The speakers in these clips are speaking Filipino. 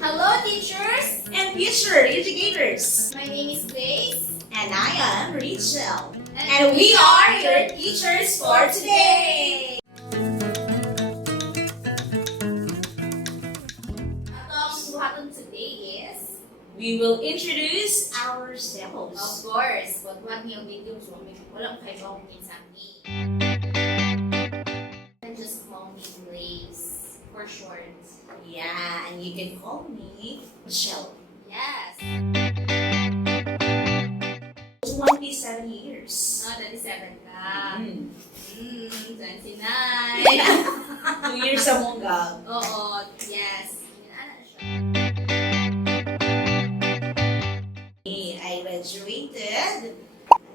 Hello, teachers! and future educators. My name is Grace. And I am Rachel. And we are your teachers for today. Atong buhaton today is, We will introduce of ourselves. course, what niyo video so wala ko kayo akong minsanti. And just call me Grace for short. Yeah, and you can call me Michelle. Yes. 27 years. No, 27 ka. Mm. 29. 2 years sa mongga. Oo, yes. Ano siya? I graduated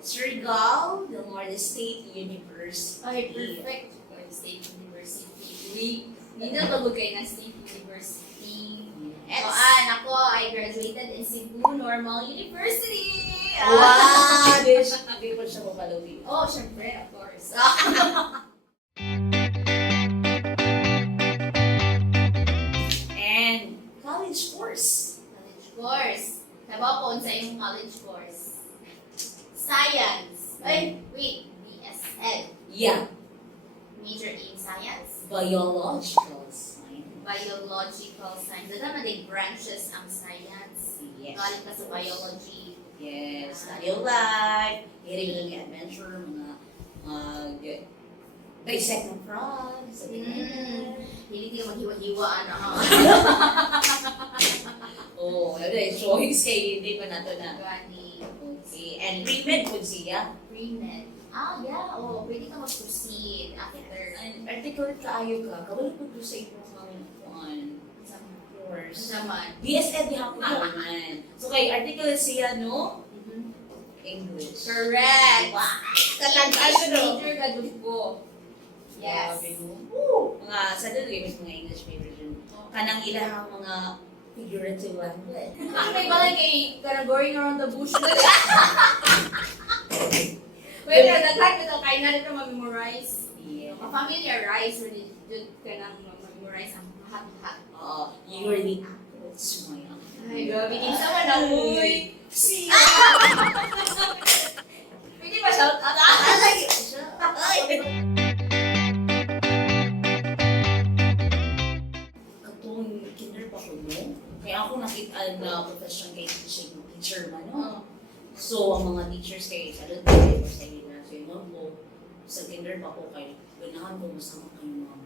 Surigao Del Norte State University. Okay, perfect. For the State University. Hindi na pagod kayo ng State University. Yes. Ako, I graduated in Cebu Normal University. Wow! Hindi ko siya mapalawin. Oh, syempre, of course. And college course. College course. Sabaw ko sa iyong college course. Science. Ay, wait. BSN. Yeah. Major in science. Biological science. Biological science. Dada man day branches ang science. Yes. Galing ka sa biology. Yes. Study of life. Hiring ng adventure. Mga dissect ng frogs. Hindi ka maghiwa-hiwa, ano. Oh, choice kay hindi pa nato na. Gani. Okay. And pre-med po siya. Pre-med. Yeah. Oh, pwede ka mag-proceed after. And articulate kaayo ka. Kawala po to sa iyong Sa course. naman. BSN di hapon naman. So kay articulate siya, no? Mhm. English. Correct. Wow! Katandaan ko, no? Major gadul ko. Yes. Grabe, no? Woo! Mga, sa doon, gamit mga English major dun. Kanang ilang mga figurative language. Ang may balay kay karang going around the bush. Wait, dagdag ito kay na rin ma-memorize. Yeah. Ma-familiarize or dito ka nang ma-memorize ang lahat-lahat. You're the apple to my eye. Ay, grabe. Kinsa man ang uy. Siya! Pwede ba shout out? Ay! Ay! Katong kinder pa ko, no? Kaya ako nakita na profession kay teacher man, no? So, ang mga teachers kay sa doon, kaya ko sa ina, so yun ko, sa kinder pa ko kay, ganahan ko masama kayo mga.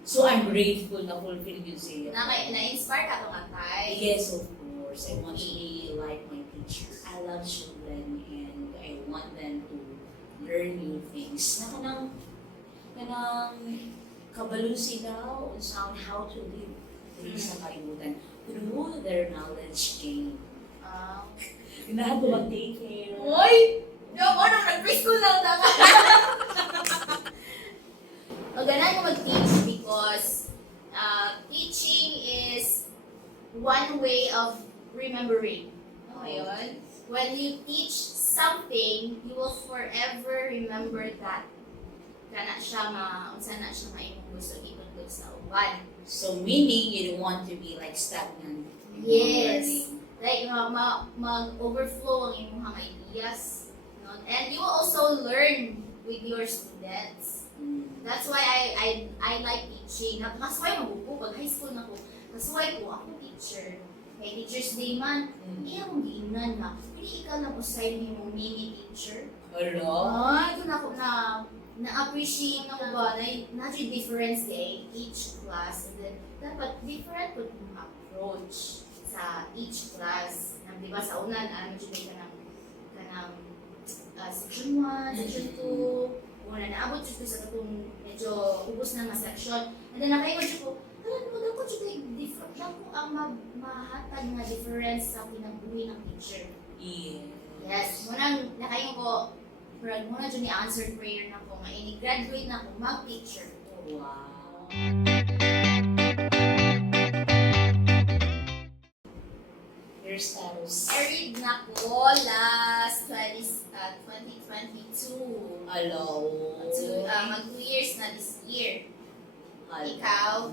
So, I'm grateful na fulfill yun siya. Na-inspire ka itong atay. Yes, of course. I want to be like my teacher. I love children and I want them to learn new things. Na kanang kabalo sila on how to live sa kalimutan through their knowledge gain. Ganahan ko mag-take care. Uy! Yung ano, nag-preschool lang dapat. Maganan ko mag-teach because teaching is one way of remembering. Okay, yun? When you teach something, you will forever remember that. Kana siya unsa na siya maimong gusto ikot sa uban. So meaning you don't want to be like stagnant. in Yes. learning. Like, mag-overflow ang imong mga ideas. No? And you will also learn with your students. That's why I like teaching. That's why mabuko. Pag high school na ko, that's why ko ako teacher. Kay Teacher's Day man, iya mong giingnan na, hindi ikaw na usay mo yung mini teacher. Ano? Ay, ito na ako na-appreciate na ko ba, na difference day, each class. And then, dapat different po yung approach sa each class. Di ba sa unan, medyo ka ng section 1, section 2, una naabot siya sa itong medyo ubos na nga section. And then nakaingon siya ko, ako siya different lang ko ang mahatag na difference sa pinagbuhi ng teacher. Yeah. Yes, munang nakaingon ko, muna dyan ni-answered prayer na ko, graduate na ako, mag-teacher ko. Wow. Your status. Married na ko last 2022. Hello. Mag 2 years na this year. Hello. Ikaw?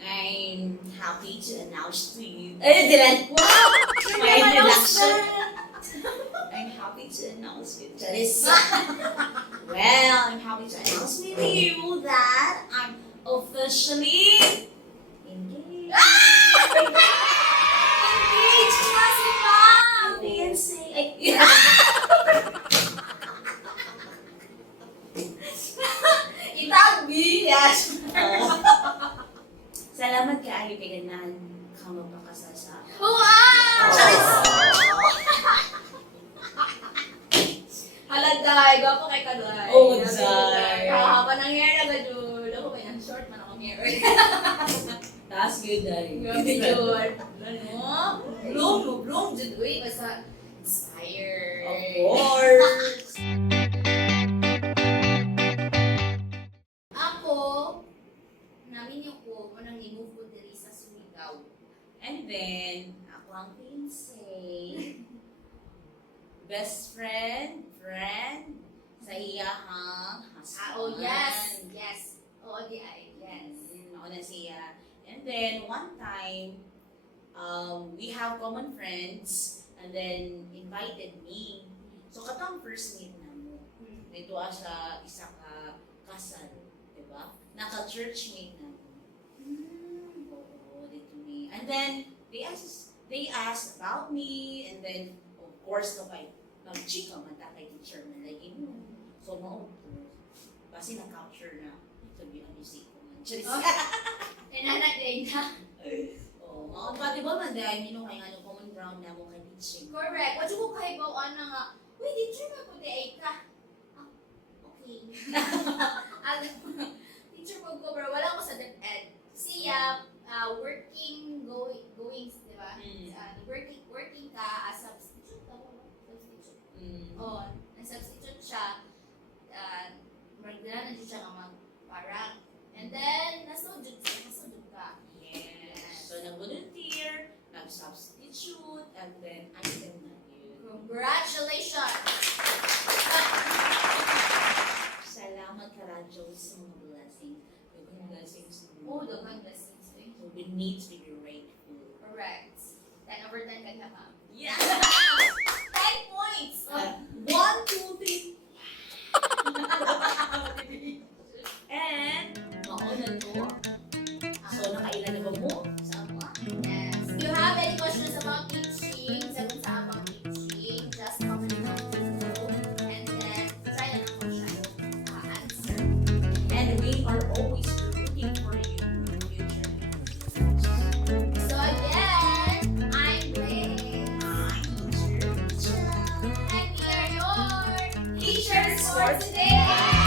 I'm happy to announce to you. Dylan. Wow! My introduction. I'm happy to announce with Charissa. Well, I'm happy to announce with you that I'm officially engaged. Engaged na si Ma'am! Fiancé. Itabi! Yes! Salamat kaayo kay ganan ka magpakasal sa akin. Wow! Haladay, gwapo kay Kaday. Oh, Day. Kahaba ng hair na gadud. Ako kay nang short man akong hair. That's good, Day. Grabe yun. Ano? Bloom, jud. Uy, basta inspired. Of course. Ako, namin yung ko, unang ni-move ko diri sa Surigao. And then, ako ang fiancé. Best friend, sa iyahang husband. Oh yes, yes. Oo, di ay, yes. Ako na siya. And then, one time, we have common friends, and then, invited me. So, katong first meet na mo. Dito sa isa ka kasal, diba? Naka-churchmate na mo. Oo, dito me. And then, they asked about me, and then, of course, no kay mag-chika man ta kay teacher na like, so, kasi na-capture na. To be honest, ko man. Inanak din na. Oo, mga ba man dahil minong kay ano, common ground na mo kay teaching. Correct. Wadyo ko kahibawaan na nga, uy, teacher na ko di ay ka. Ah, okay. Alam mo, teacher ko pero wala ko sa DepEd. Siya, going, di ba? Working ka as substitute. Substitute. Oh, nag-substitute siya. Magdala na siya nga mag-parang. And then, nasudod ka. Yes. So, nag-volunteer, nag-substitute, and then, I said na yun. Congratulations! Salamat ka, Radyo, sa mga blessing. Yung blessings Oh, mo. the one blessings. So, we need to be grateful. Correct. 10 over 10 ka na, ma'am. Yeah! 10 points! 1, 2, 3. And, mauna to. So, nakailan na ba mo? Sa ama? Yes. If you have any questions about teaching, sagot sa about teaching, just comment down below and then try na ako siya answer. And we are always rooting for you in the future. So again, I'm Ray. I'm teacher. And we are your teachers for today.